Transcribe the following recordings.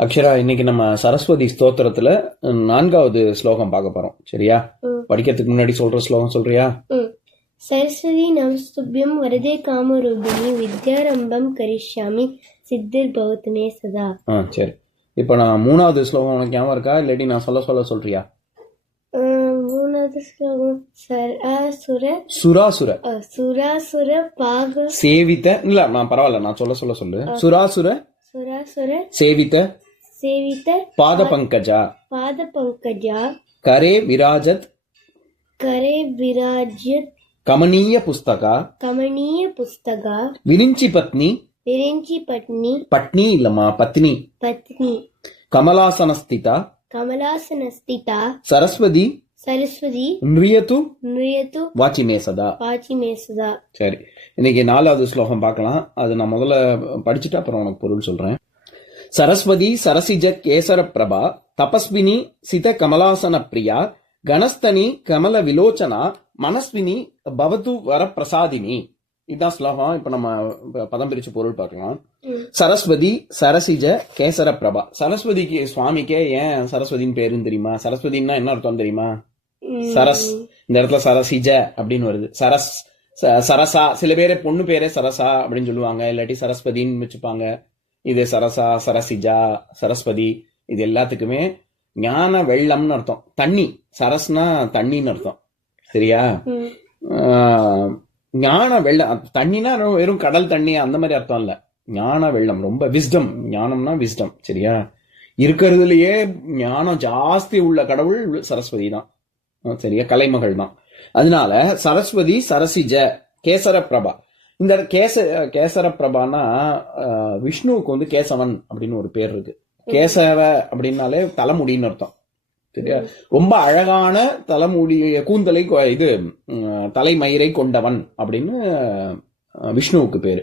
அக்ஷரா, இன்னைக்கு நம்ம சரஸ்வதி ஸ்தோத்திரத்துல 4வது ஸ்லோகம் பார்க்க போறோம். சரியா? படிக்கிறதுக்கு முன்னாடி சொல்ற ஸ்லோகம் சொல்றியா? சரஸ்வதி நமஸ்துபியம் வரதே காமரூபிணி வித்யாரம்பம் கரிஷ்யாமி சித்திர் பௌத்தமே சதா. சரி, இப்ப நான் 3வது ஸ்லோகம் உனக்கு ஞாபகம் இருக்கா, இல்லாட்டி நான் சொல்றியா? 3வது ஸ்லோகம் சுராசுர சுராசுர பாக சேவித. இல்ல, நான் பரவாயில்ல, நான் சொல்லு. சுராசுர சேவித பாத பங்கஜா கரே விராஜத் கமனீய புஸ்தகா விரிஞ்சி பத்னி பட்னி இல்லம்மா பத்னி கமலாசனஸ்திதா சரஸ்வதி நிரியது வாச்சிமே சதா. சரி, இன்னைக்கு 4வது ஸ்லோகம் பார்க்கலாம். அது நான் முதல்ல படிச்சுட்டு அப்புறம் உனக்கு பொருள் சொல்றேன். சரஸ்வதி சரசிஜ கேசர பிரபா தபஸ்வினி சித கமலாசன பிரியா கணஸ்தனி கமல விலோச்சனா மனஸ்வினி பவது வர பிரசாதினி. இதுதான் ஸ்லோகம். இப்ப நம்ம பதம் பிரிச்சு பொருள் பார்க்கலாம். சரஸ்வதி சரசிஜ கேசர பிரபா. சரஸ்வதிக்கு சுவாமிக்கே ஏன் சரஸ்வதின்னு பேருன்னு தெரியுமா? சரஸ்வதினா என்ன அர்த்தம் தெரியுமா? சரஸ், இந்த இடத்துல சரசிஜ அப்படின்னு வருது. சரசா, சில பேரே பொண்ணு பேரே சரசா அப்படின்னு சொல்லுவாங்க, இல்லாட்டி சரஸ்வதின்னு வச்சுப்பாங்க. இது சரசா, சரசிஜா, சரஸ்வதி, இது எல்லாத்துக்குமே ஞான வெள்ளம்னு அர்த்தம். தண்ணி, சரஸ்னா தண்ணின்னு அர்த்தம். சரியா? ஞான வெள்ளம், தண்ணினா வெறும் கடல் தண்ணி அந்த மாதிரி அர்த்தம் இல்ல. ஞான வெள்ளம், ரொம்ப விஸ்டம். ஞானம்னா விஸ்டம். சரியா? இருக்கிறதுலயே ஞானம் ஜாஸ்தி உள்ள கடவுள் சரஸ்வதி தான். சரியா? கலைமகள் தான். அதனால சரஸ்வதி சரசிஜ கேசர பிரபா. இந்த கேசர பிரபானா விஷ்ணுவுக்கு வந்து கேசவன் அப்படின்னு ஒரு பேர் இருக்கு. கேசவ அப்படின்னாலே தலைமுடின்னு அர்த்தம். சரியா? ரொம்ப அழகான தலைமுடி, கூந்தலை, இது தலைமயிரை கொண்டவன் அப்படின்னு விஷ்ணுவுக்கு பேரு.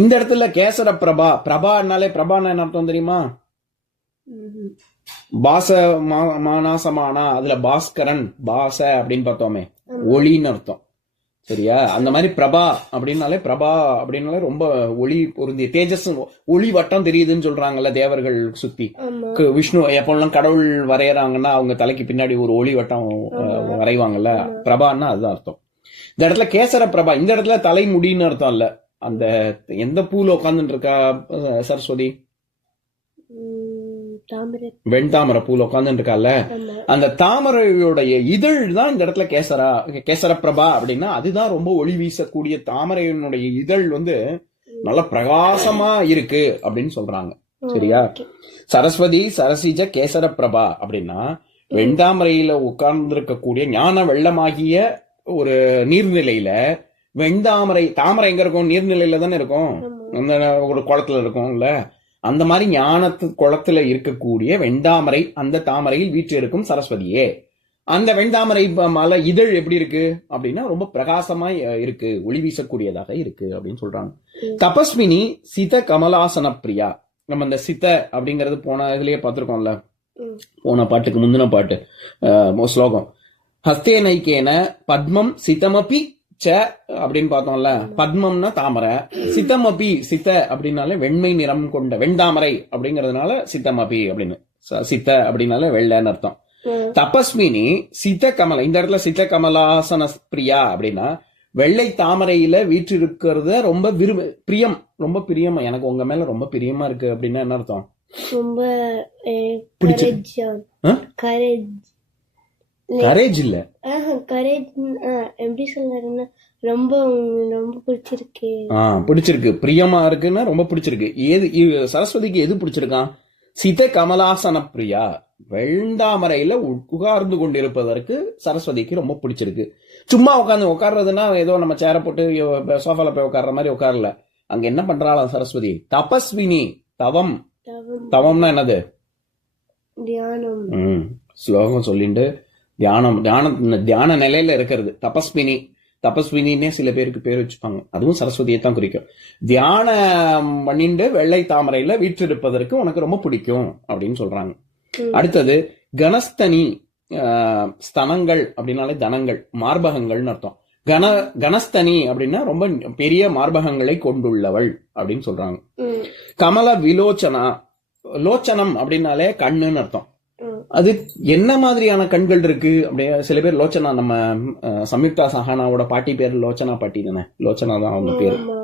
இந்த இடத்துல கேசர பிரபா, பிரபானாலே பிரபானா என்ன அர்த்தம் தெரியுமா? பாச மானாசமானா, அதுல பாஸ்கரன் பாச அப்படின்னு பார்த்தோமே, ஒளின்னு அர்த்தம். சரியா? அந்த மாதிரி பிரபா அப்படின்னாலே ரொம்ப ஒளி பொருந்திய தேஜஸ், ஒளி வட்டம் தெரியுதுன்னு சொல்றாங்கல்ல தேவர்கள் சுத்தி. விஷ்ணு எப்பெல்லாம் கடவுள் வரையறாங்கன்னா அவங்க தலைக்கு பின்னாடி ஒரு ஒளி வட்டம் வரைவாங்கல்ல, பிரபான்னா அதுதான் அர்த்தம். இந்த இடத்துல கேசர பிரபா, இந்த இடத்துல தலைமுடின்னு அர்த்தம் இல்ல. அந்த எந்த பூல உட்கார்ந்துட்டு இருக்கா சரஸ்வதி? வெண்தாமரை பூல உட்கார்ந்து இருக்கால, அந்த தாமரையுடைய இதழ் தான் இந்த இடத்துல கேசர பிரபா அப்படின்னா. அதுதான் ரொம்ப ஒளி வீசக்கூடிய தாமரையினுடைய இதழ் வந்து நல்ல பிரகாசமா இருக்கு அப்படின்னு சொல்றாங்க. சரியா? சரஸ்வதி சரசிஜ கேசர பிரபா அப்படின்னா வெண்தாமரையில உட்கார்ந்து இருக்கக்கூடிய ஞான வெள்ளமாகிய ஒரு நீர்நிலையில, வெண்தாமரை, தாமரை எங்க இருக்கும்? நீர்நிலையில தானே இருக்கும், ஒரு குளத்துல இருக்கும்ல. அந்த மாதிரி ஞானத்து குளத்துல இருக்கக்கூடிய வெண்தாமரை, அந்த தாமரையில் வீற்று இருக்கும் சரஸ்வதியே. அந்த வெண்தாமரை மலை இதழ் எப்படி இருக்கு அப்படின்னா ரொம்ப பிரகாசமா இருக்கு, ஒளி வீசக்கூடியதாக இருக்கு அப்படின்னு சொல்றாங்க. தபஸ்வினி சித கமலாசன பிரியா. நம்ம இந்த சித்த அப்படிங்கறது போன இதுலயே பார்த்திருக்கோம்ல, போன பாட்டுக்கு முந்தின பாட்டு ஸ்லோகம். ஹஸ்தே நைக்கேன பத்மம் சிதமபி ச அப்படின்னு பார்த்தோம்ல. பத்மம்னா தாமரை, சித்தமபி, சித்த அப்படின்னாலே வெண்மை நிறம் கொண்ட வெண்தாமரை அப்படிங்கறதுனால சித்தமபி அப்படின்னு, சித்த அப்படின்னால வெள்ளைன்னு அர்த்தம். தபஸ்வினி சித்த கமல, இந்த இடத்துல சித்த கமலாசன பிரியா அப்படின்னா வெள்ளை தாமரையில வீற்றிருக்கிறத ரொம்ப பிரியம், ரொம்ப பிரியம், எனக்கு உங்க மேல ரொம்ப பிரியமா இருக்கு அப்படின்னா என்ன அர்த்தம்? ரொம்ப கரேஜ் இல்ல, கரேஜ் எப்படி சொல்றதுன்னா ரொம்ப ரொம்ப பிடிச்சிருக்கு, பிரியமா இருக்குன்னா ரொம்ப பிடிச்சிருக்கு. சரஸ்வதிக்கு எது பிடிச்சிருக்கான்? சித கமலாசன பிரியா, வெண்தாமரையில உட்கார்ந்து கொண்டிருப்பதற்கு சரஸ்வதிக்கு ரொம்ப பிடிச்சிருக்கு. சும்மா உட்கார்றதுன்னா ஏதோ நம்ம சேர போட்டு சோஃபால போய் உட்கார்ற மாதிரி உட்காரல. அங்க என்ன பண்றாளாம் சரஸ்வதி? தபஸ்வினி, தவம். தவம்னா என்னது? தியானம். ஸ்லோகம் சொல்லிட்டு தியான நிலையில இருக்கிறது தபஸ்வினி. தபஸ்வினின்னே சில பேருக்கு பேர் வச்சுப்பாங்க, அதுவும் சரஸ்வதியை தான் குறிக்கும். தியானம் பண்ணிட்டு வெள்ளை தாமரையில வீற்றிருப்பதற்கு உனக்கு ரொம்ப பிடிக்கும் அப்படின்னு சொல்றாங்க. அடுத்தது கணஸ்தனி, ஸ்தனங்கள் அப்படின்னாலே தனங்கள், மார்பகங்கள்னு அர்த்தம். கணஸ்தனி அப்படின்னா ரொம்ப பெரிய மார்பகங்களை கொண்டுள்ளவள் அப்படின்னு சொல்றாங்க. கமல விலோச்சனா, லோச்சனம் அப்படின்னாலே கண்ணுன்னு அர்த்தம். ம். அது என்ன மாதிரியான கண்கள் இருக்கு அப்படியே சில பேர் லோச்சனா, நம்ம சம்யுக்தா சஹானாவோட பாட்டி பேர் லோச்சனா பாட்டி தானே, லோச்சனா தான் அவங்க பேரு. ஆமா.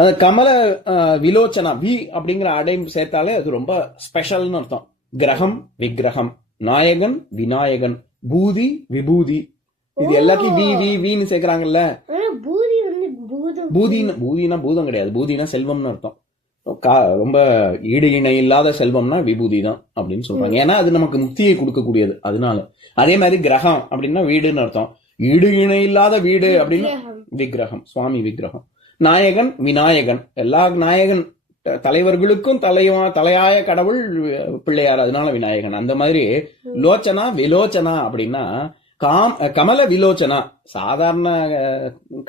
அது கமல விலோச்சனா வி அப்படிங்கிற அடையும் சேர்த்தாலே அது ரொம்ப ஸ்பெஷல்னு அர்த்தம். கிரகம் விக்கிரகம், நாயகன் விநாயகன், பூதி விபூதி, இது எல்லாத்தையும் வி வி வின்னு சேர்க்கிறாங்கல்ல. ஆனா பூதி வந்து பூதம். பூதினா பூதம் கிடையாது, பூதினா செல்வம்னு அர்த்தம். ரொம்ப ஈடு இணை இல்லாத செல்வம்னா விபூதி தான் அப்படின்னு சொல்றாங்க. ஏன்னா அது நமக்கு முக்தியை கொடுக்கக்கூடியது. அதனால அதே மாதிரி கிரகம் அப்படின்னா வீடுன்னு அர்த்தம். ஈடு இணை இல்லாத வீடு அப்படின்னா விக்கிரகம், சுவாமி விக்கிரகம். நாயகன் விநாயகன், எல்லா நாயகன் தலைவர்களுக்கும் தலையாய கடவுள் பிள்ளையார், அதனால விநாயகன். அந்த மாதிரி லோச்சனா விலோச்சனா அப்படின்னா கமல விலோச்சனா, சாதாரண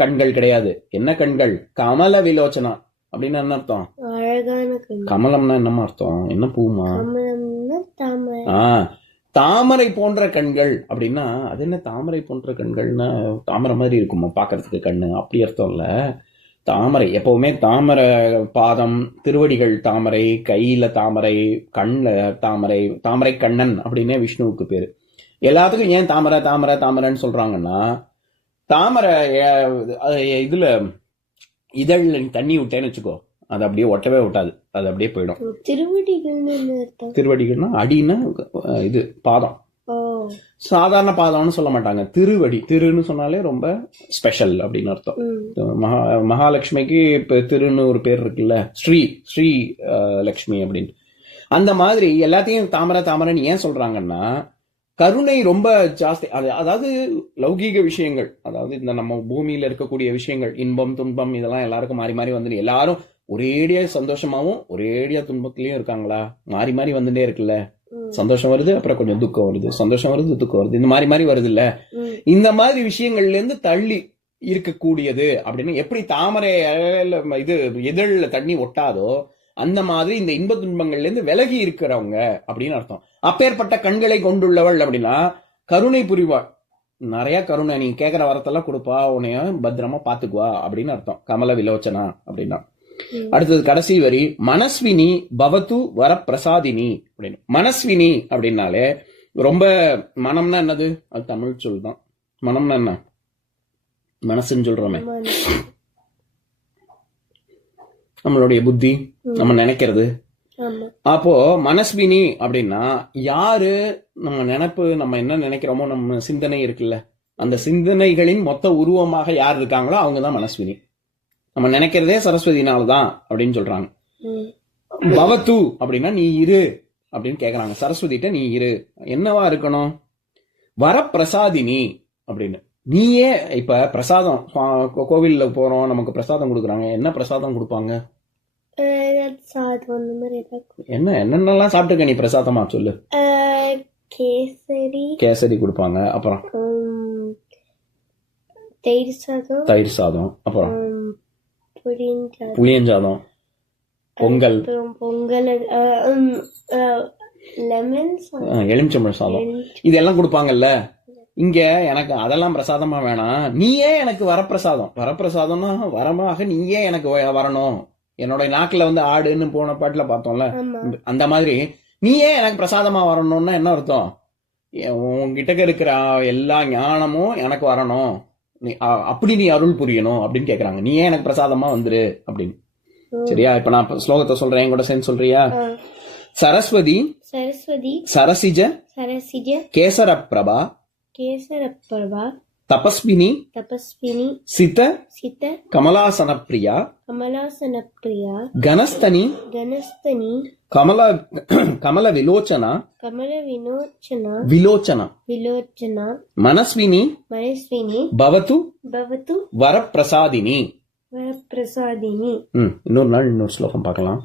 கண்கள் கிடையாது. என்ன கண்கள்? கமல விலோச்சனா அப்படின்னா என்ன அர்த்தம்? அழகான கண். கமலம்னா என்னமா அர்த்தம்? என்ன பூமா? கமலம்னா தாமரை. தாமரை போன்ற கண்கள் அப்படின்னா அது என்ன? தாமரை போன்ற கண்கள்னா தாமரை மாதிரி இருக்குமா பாக்குறதுக்கு கண்ணு? அப்படி அர்த்தம் இல்ல. தாமரை எப்பவுமே தாமரை பாதம், திருவடிகள் தாமரை, கையில தாமரை, கண்ல தாமரை, தாமரை கண்ணன் அப்படின்னே விஷ்ணுவுக்கு பேரு. எல்லாத்துக்கும் ஏன் தாமரை தாமரை தாமரைன்னு சொல்றாங்கன்னா, தாமரை இதுல இதழ்ல தண்ணி விட்டேன்னு வச்சுக்கோ, அது அப்படியே ஒட்டவே விட்டாது, அது அப்படியே போயிடும். திருவடிகள்னா அடின்னா இது பாதம், சாதாரண பாதம்னு சொல்ல மாட்டாங்க. திருவடி, திருன்னு சொன்னாலே ரொம்ப ஸ்பெஷல் அப்படின்னு அர்த்தம். மகாலட்சுமிக்கு இப்ப திருன்னு ஒரு பேர் இருக்குல்ல, ஸ்ரீ லட்சுமி அப்படின்னு. அந்த மாதிரி எல்லாத்தையும் தாமரை தாமரைன்னு ஏன் சொல்றாங்கன்னா, கருணை ரொம்ப ஜாஸ்தி. அதாவது லௌகீக விஷயங்கள், அதாவது இந்த நம்ம பூமியில இருக்கக்கூடிய விஷயங்கள், இன்பம் துன்பம் இதெல்லாம் எல்லாருக்கும் மாறி மாறி வந்து, எல்லாரும் ஒரேடியா சந்தோஷமாவும் ஒரேடியா துன்பத்திலயும் இருக்காங்களா? மாறி மாறி வந்துட்டே இருக்குல்ல. சந்தோஷம் வருது, அப்புறம் கொஞ்சம் துக்கம் வருது, சந்தோஷம் வருது, துக்கம் வருது, இந்த மாதிரி மாதிரி வருது இல்ல. இந்த மாதிரி விஷயங்கள்ல இருந்து தள்ளி இருக்கக்கூடியது அப்படின்னு எப்படி தாமரை இது எதிரில தண்ணி ஒட்டாதோ அந்த மாதிரி இந்த இன்ப துன்பங்கள்ல இருந்து விலகி இருக்கிறவங்க அப்படின்னு அர்த்தம். அப்பேற்பட்ட கண்களை கொண்டுள்ளவள் அப்படின்னா கருணை புரிவாள், நிறைய கருணை, நீ கேட்கிற வரத்தெல்லாம் கொடுப்பா, உன்னைய பத்திரமா பாத்துக்குவா அப்படின்னு அர்த்தம். கமல விலோச்சனா அப்படின்னா. அடுத்தது கடைசி வரி, மனஸ்வினி பவத்து வர பிரசாதினி அப்படின்னு. மனஸ்வினி அப்படின்னாலே ரொம்ப, மனம்னா என்னது? அது தமிழ் சொல் தான். மனம்னா என்ன? மனசுன்னு சொல்றோமே, நம்மளுடைய புத்தி, நம்ம நினைக்கிறது. அப்போ மனஸ்வினி அப்படின்னா யாரு? நம்ம நினைப்பு, நம்ம என்ன நினைக்கிறோமோ, நம்ம சிந்தனை இருக்குல்ல, அந்த சிந்தனைகளின் மொத்த உருவமாக யார் இருக்காங்களோ அவங்கதான் மனஸ்வினி. நம்ம நினைக்கிறதே சரஸ்வதினால்தான் அப்படின்னு சொல்றாங்க. பவத்து அப்படின்னா நீ இரு அப்படின்னு கேக்குறாங்க. சரஸ்வதிட்ட நீ இரு, என்னவா இருக்கணும்? வரப்பிரசாதினி அப்படின்னு. நீயே இப்ப பிரசாதம், கோவில்ல போறோம், நமக்கு பிரசாதம் கொடுக்குறாங்க. என்ன பிரசாதம் கொடுப்பாங்க? என்ன என்னென்னலாம் சாப்பிட்டுருக்க நீ பிரசாதமா சொல்லு? கேசரி கொடுப்பாங்க, அப்புறம் தயிர் சாதம், அப்புறம் புளியஞ்சாதம், பொங்கல், எலுமிச்சம்பழம் சாதம், இதெல்லாம் கொடுப்பாங்கல்ல. இங்க எனக்கு அதெல்லாம் பிரசாதமா வேணாம், நீயே எனக்கு வரப்பிரசாதம். வரப்பிரசாதம்னா வரமாக நீயே எனக்கு வரணும். என்னோட நாக்குல வந்து ஆடுன்னு போன பாட்டுல பார்த்தோம்ல, அந்த மாதிரி நீயே எனக்கு பிரசாதமா வரணும்னா என்ன அர்த்தம்? உன்கிட்ட இருக்கிற எல்லா ஞானமும் எனக்கு வரணும், அப்படி நீ அருள் புரியணும் அப்படின்னு கேக்குறாங்க. நீயே எனக்கு பிரசாதமா வந்துரு அப்படின்னு. சரியா? இப்ப நான் ஸ்லோகத்தை சொல்றேன், என் கூட சேர்ந்து சொல்றியா? சரஸ்வதி சரசிஜ கேசர பிரபா தபஸ்வினி சித கமலாசன பிரியா கனஸ்தனி கமல விலோச்சனா மனஸ்வினி பவத்து வரப்பிரசாதினி. இன்னொரு நாள் இன்னொரு ஸ்லோகம் பார்க்கலாம்.